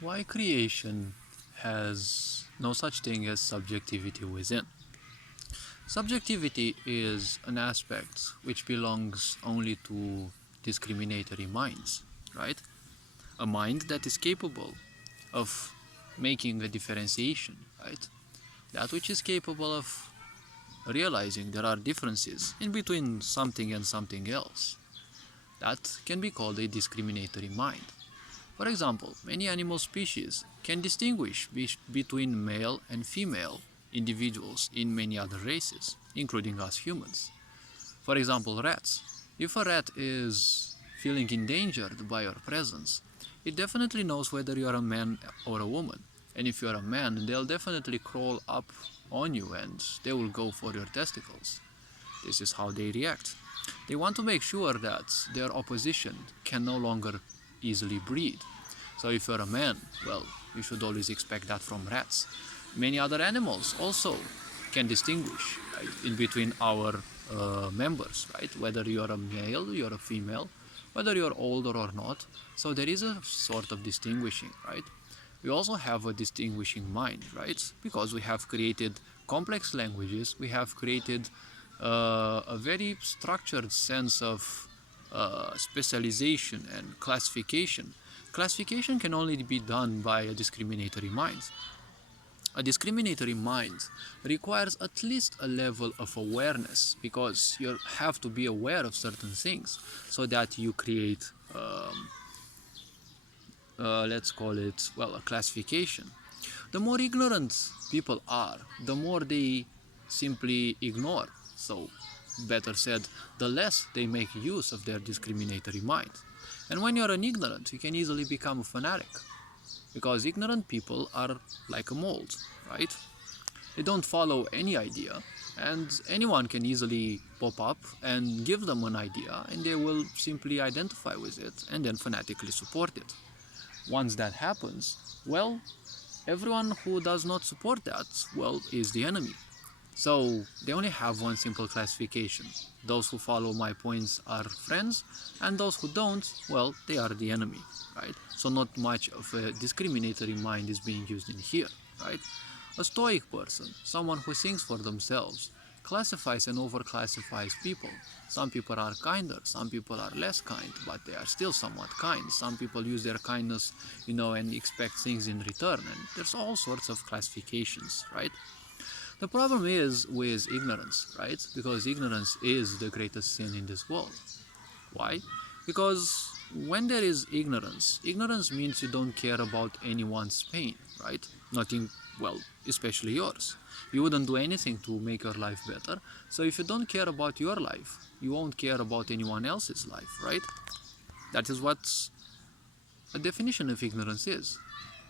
Why creation has no such thing as subjectivity within? Subjectivity is an aspect which belongs only to discriminatory minds, right? A mind that is capable of making a differentiation, right? That which is capable of realizing there are differences in between something and something else. That can be called a discriminatory mind. For example, many animal species can distinguish between male and female individuals in many other races, including us humans. For example, rats. If a rat is feeling endangered by your presence, it definitely knows whether you are a man or a woman. And if you are a man, they'll definitely crawl up on you and they will go for your testicles. This is how they react. They want to make sure that their opposition can no longer easily breed. So if you're a man, well, you should always expect that from rats. Many other animals also can distinguish, right, in between our members, right? Whether you're a male, you're a female, whether you're older or not. So there is a sort of distinguishing, right? We also have a distinguishing mind, right? Because we have created complex languages, we have created a very structured sense of specialization and classification. Classification can only be done by a discriminatory mind. A discriminatory mind requires at least a level of awareness because you have to be aware of certain things so that you create, let's call it, well, a classification. The more ignorant people are, the more they simply ignore. So, better said, the less they make use of their discriminatory mind. And when you're an ignorant, you can easily become a fanatic. Because ignorant people are like a mold, right? They don't follow any idea, and anyone can easily pop up and give them an idea, and they will simply identify with it and then fanatically support it. Once that happens, well, everyone who does not support that, well, is the enemy. So they only have one simple classification. Those who follow my points are friends, and those who don't, well, they are the enemy, right? So not much of a discriminatory mind is being used in here, right? A stoic person, someone who thinks for themselves, classifies and overclassifies people. Some people are kinder, some people are less kind, but they are still somewhat kind. Some people use their kindness, and expect things in return, and there's all sorts of classifications, right? The problem is with ignorance, right? Because ignorance is the greatest sin in this world. Why? Because when there is ignorance, ignorance means you don't care about anyone's pain, right? Nothing, well, especially yours. You wouldn't do anything to make your life better. So if you don't care about your life, you won't care about anyone else's life, right? That is what a definition of ignorance is.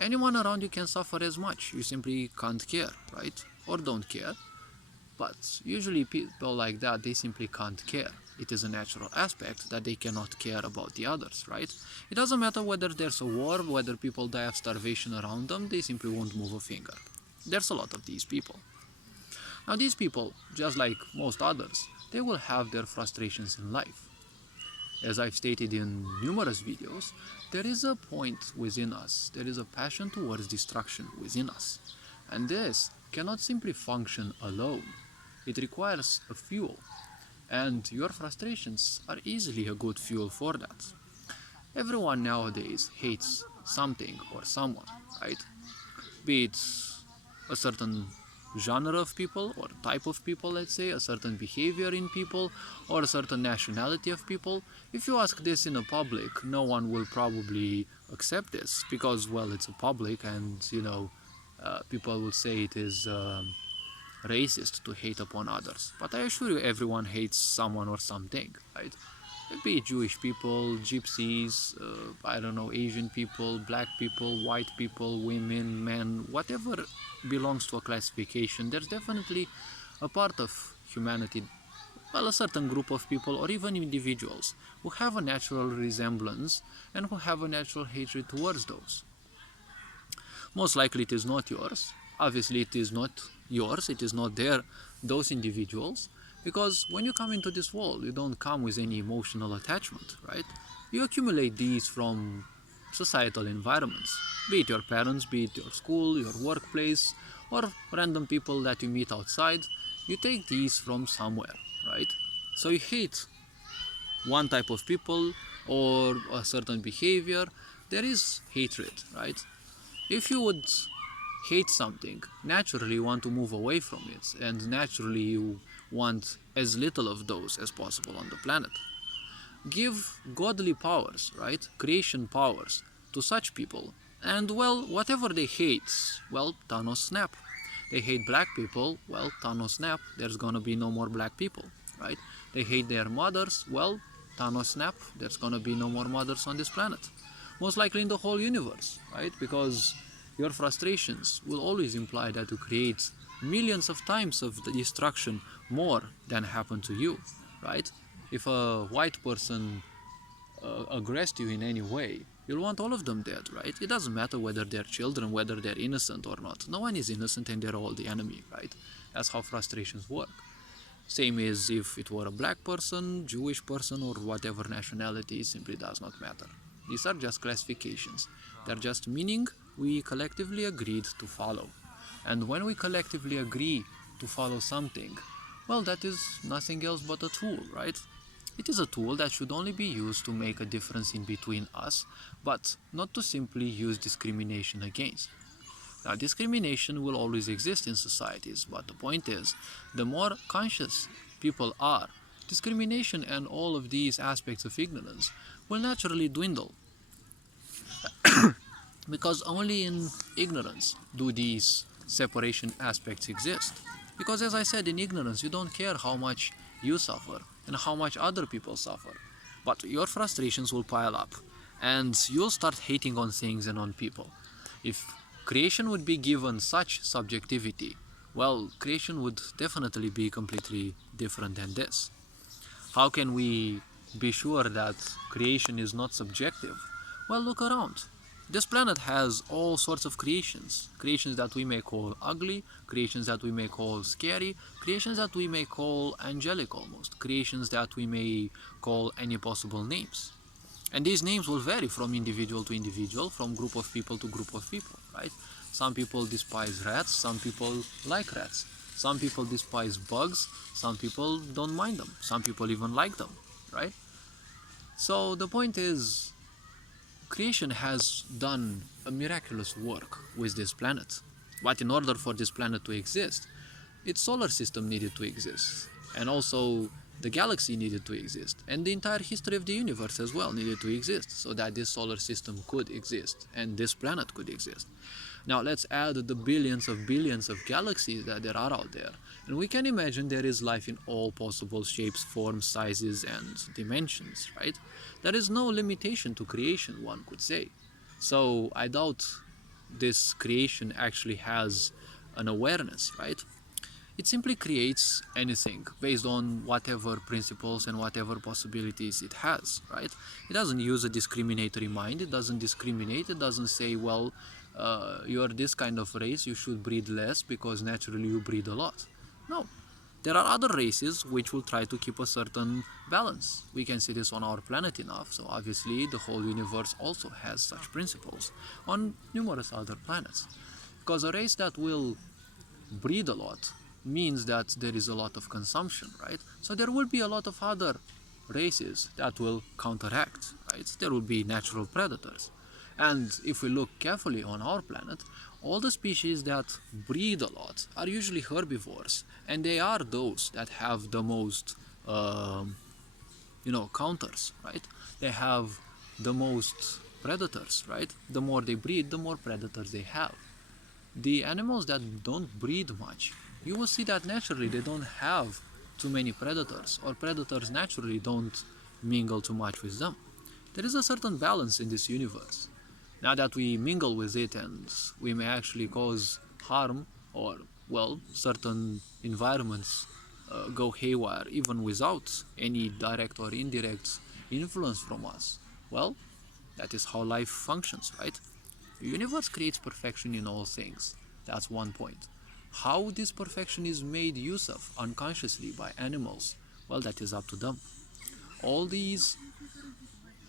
Anyone around you can suffer as much. You simply can't care, right? Or don't care. But usually people like that, they simply can't care. It is a natural aspect that they cannot care about the others, right? It doesn't matter whether there's a war, whether people die of starvation around them, they simply won't move a finger. There's a lot of these people. Now these people, just like most others, they will have their frustrations in life. As I've stated in numerous videos, there is a point within us, there is a passion towards destruction within us. And this cannot simply function alone. It requires a fuel. And your frustrations are easily a good fuel for that. Everyone nowadays hates something or someone, right? Be it a certain genre of people or type of people, let's say, a certain behavior in people or a certain nationality of people. If you ask this in a public, no one will probably accept this because, well, it's a public and, people will say it is racist to hate upon others. But I assure you, everyone hates someone or something, right? Be it Jewish people, gypsies, I don't know, Asian people, black people, white people, women, men, whatever belongs to a classification, there's definitely a part of humanity, well, a certain group of people or even individuals who have a natural resemblance and who have a natural hatred towards those. Most likely it is not yours. Obviously it is not yours, it is not those individuals, because when you come into this world, you don't come with any emotional attachment, right? You accumulate these from societal environments, be it your parents, be it your school, your workplace, or random people that you meet outside. You take these from somewhere, right? So you hate one type of people or a certain behavior, there is hatred, right? If you would hate something, naturally you want to move away from it, and naturally you want as little of those as possible on the planet. Give godly powers, right? Creation powers to such people. And well, whatever they hate, well, Thanos snap. They hate black people, well, Thanos snap. There's gonna be no more black people, right? They hate their mothers, well, Thanos snap. There's gonna be no more mothers on this planet. Most likely in the whole universe, right? Because your frustrations will always imply that you create millions of times of the destruction more than happened to you, right? If a white person aggressed you in any way, you'll want all of them dead, right? It doesn't matter whether they're children, whether they're innocent or not. No one is innocent and they're all the enemy, right? That's how frustrations work. Same as if it were a black person, Jewish person, or whatever nationality, simply does not matter. These are just classifications. They're just meaning we collectively agreed to follow. And when we collectively agree to follow something, well, that is nothing else but a tool, right? It is a tool that should only be used to make a difference in between us, but not to simply use discrimination against. Now, discrimination will always exist in societies, but the point is, the more conscious people are, discrimination and all of these aspects of ignorance will naturally dwindle. Because only in ignorance do these separation aspects exist. Because as I said, in ignorance, you don't care how much you suffer and how much other people suffer. But your frustrations will pile up and you'll start hating on things and on people. If creation would be given such subjectivity, well, creation would definitely be completely different than this. How can we be sure that creation is not subjective? Well, look around. This planet has all sorts of creations. Creations that we may call ugly, creations that we may call scary, creations that we may call angelic almost, creations that we may call any possible names. And these names will vary from individual to individual, from group of people to group of people, right? Some people despise rats, some people like rats. Some people despise bugs, some people don't mind them, some people even like them, right? So the point is, creation has done a miraculous work with this planet. But in order for this planet to exist, its solar system needed to exist. And also the galaxy needed to exist. And the entire history of the universe as well needed to exist so that this solar system could exist and this planet could exist. Now let's add the billions of galaxies that there are out there. And we can imagine there is life in all possible shapes, forms, sizes, and dimensions, right? There is no limitation to creation, one could say. So I doubt this creation actually has an awareness, right? It simply creates anything based on whatever principles and whatever possibilities it has, right? It doesn't use a discriminatory mind, it doesn't discriminate, it doesn't say, well, you're this kind of race, you should breed less because naturally you breed a lot. No. There are other races which will try to keep a certain balance. We can see this on our planet enough, so obviously the whole universe also has such principles on numerous other planets. Because a race that will breed a lot means that there is a lot of consumption, right? So there will be a lot of other races that will counteract, right? There will be natural predators. And if we look carefully on our planet, all the species that breed a lot are usually herbivores, and they are those that have the most, counters, right? They have the most predators, right? The more they breed, the more predators they have. The animals that don't breed much, you will see that naturally they don't have too many predators, or predators naturally don't mingle too much with them. There is a certain balance in this universe. Now that we mingle with it and we may actually cause harm, or, well, certain environments go haywire even without any direct or indirect influence from us, well, that is how life functions, right? The universe creates perfection in all things. That's one point. How this perfection is made use of unconsciously by animals, well, that is up to them. All these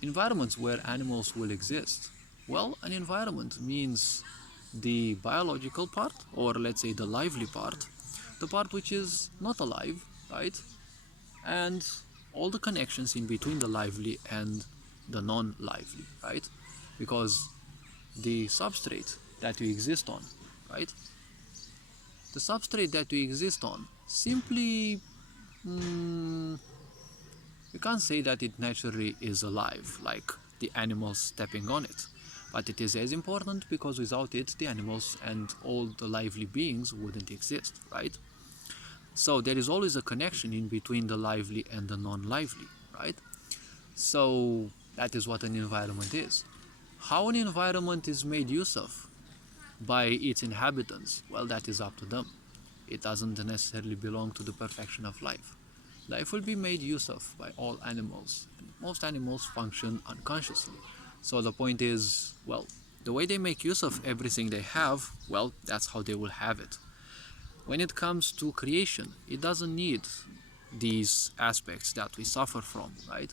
environments where animals will exist, Well, an environment means the biological part, or let's say the lively part, the part which is not alive, right? And all the connections in between the lively and the non-lively, right? Because the substrate that we exist on, right? The substrate that we exist on simply, we can't say that it naturally is alive, like the animals stepping on it. But it is as important because without it, the animals and all the lively beings wouldn't exist, right? So there is always a connection in between the lively and the non-lively, right? So that is what an environment is. How an environment is made use of by its inhabitants, well, that is up to them. It doesn't necessarily belong to the perfection of life. Life will be made use of by all animals, and most animals function unconsciously. So the point is, well, the way they make use of everything they have, well, that's how they will have it. When it comes to creation, it doesn't need these aspects that we suffer from, right?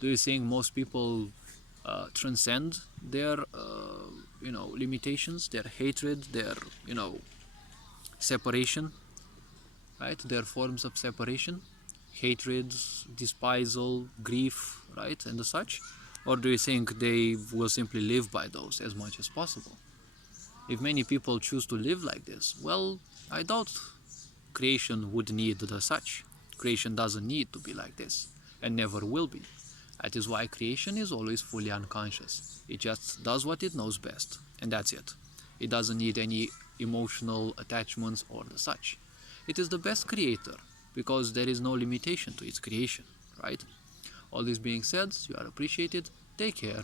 Do you think most people transcend their, limitations, their hatred, their, separation, right? Their forms of separation, hatred, despisal, grief, right, and the such? Or do you think they will simply live by those as much as possible? If many people choose to live like this, well, I doubt creation would need the such. Creation doesn't need to be like this, and never will be. That is why creation is always fully unconscious. It just does what it knows best, and that's it. It doesn't need any emotional attachments or the such. It is the best creator because there is no limitation to its creation, right? All this being said, you are appreciated. Take care.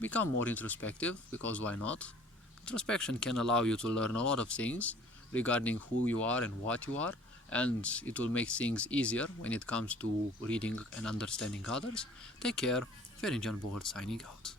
Become more introspective because why not? Introspection can allow you to learn a lot of things regarding who you are and what you are, and it will make things easier when it comes to reading and understanding others. Take care. Ferenc Board signing out.